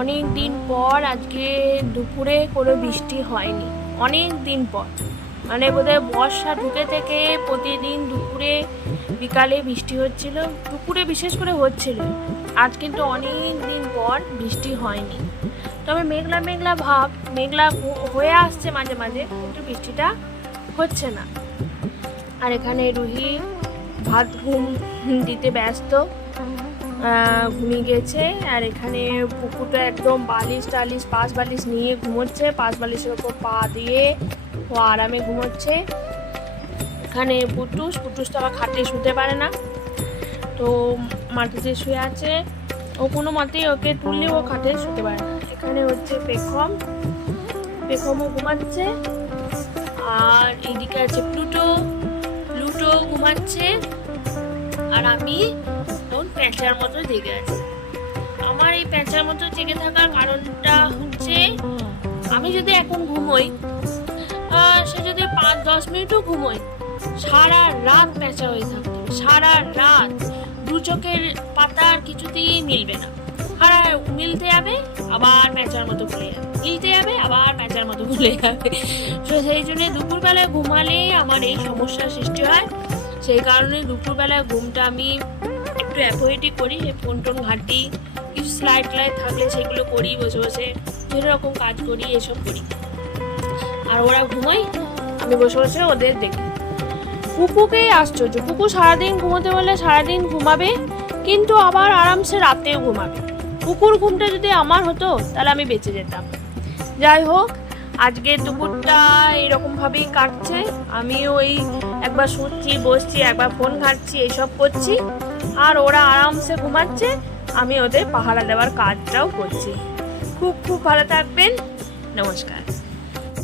অনেক দিন পর আজকে দুপুরে কোনো বৃষ্টি হয়নি, অনেক দিন পর। মানে বোধহয় বর্ষা ঢুকে থেকে প্রতিদিন দুপুরে বিকালে বৃষ্টি হচ্ছিল, দুপুরে বিশেষ করে হচ্ছিল। আজ কিন্তু অনেক দিন পর বৃষ্টি হয়নি, তবে মেঘলা মেঘলা ভাব, মেঘলা হয়ে আসছে মাঝে মাঝে, কিন্তু বৃষ্টিটা হচ্ছে না। আর এখানে রুহি ভাত ঘুম দিতে ব্যস্ত, ঘুমিয়ে গেছে। আর এখানে পুকুরটা একদম বালিশ টালিশ পাশ বালিশ নিয়ে ঘুমোচ্ছে, পাশ বালিশের ওপর পা দিয়ে ও আরামে ঘুমোচ্ছে। এখানে পুটুস তো আবার খাটে শুতে পারে না, তো মাটিতে শুয়ে আছে। ও কোনো মতেই ওকে তুললে ও খাটে শুতে পারে না। এখানে হচ্ছে পেখমও ঘুমাচ্ছে। আর এইদিকে আছে প্লুটো ঘুমাচ্ছে। আর আমি এখন প্যাঁচার মতো জেগে আছি। আমার এই প্যাঁচার মতো জেগে থাকার কারণটা হচ্ছে, আমি যদি এখন ঘুমোই, সে যদি 5-10 মিনিটও ঘুমোই, সারা রাত প্যাঁচা হয়ে থাকতে হবে, সারা রাত। দু চোখের পাতার কিছুতেই মিলবে না, মিলতে যাবে আবার প্যাঁচার মতো খুলে যাবে, মিলতে যাবে আবার প্যাঁচার মতো খুলে যাবে। তো সেই জন্য দুপুরবেলায় ঘুমালে আমার এই সমস্যার সৃষ্টি হয়। সেই কারণে দুপুরবেলায় ঘুমটা আমি একটু অ্যাভয়েডই করি। ফোন টোন ঘাঁটি, কিছু স্লাইড থাকলে সেগুলো করি, বসে বসে যেরকম কাজ করি এসব করি। আর ওরা ঘুমাই, আমি বসে বসে ওদের দেখি। পুকুকেই আশ্চর্য, পুকু সারাদিন ঘুমোতে বললে সারাদিন ঘুমাবে, কিন্তু আবার আরামসে রাতেও ঘুমাবে। পুকুর ঘুমটা যদি আমার হতো তাহলে আমি বেঁচে যেতাম। যাই হোক, আজকে দুপুরটা এরকমভাবেই কাটছে। আমিও এই একবার শুচ্ছি, বসছি, একবার ফোন ঘাঁটছি, এইসব করছি। আর ওরা আরামসে ঘুমাচ্ছে, আমি ওদের পাহারা দেওয়ার কাজটাও করছি। খুব খুব ভালো থাকবেন। নমস্কার।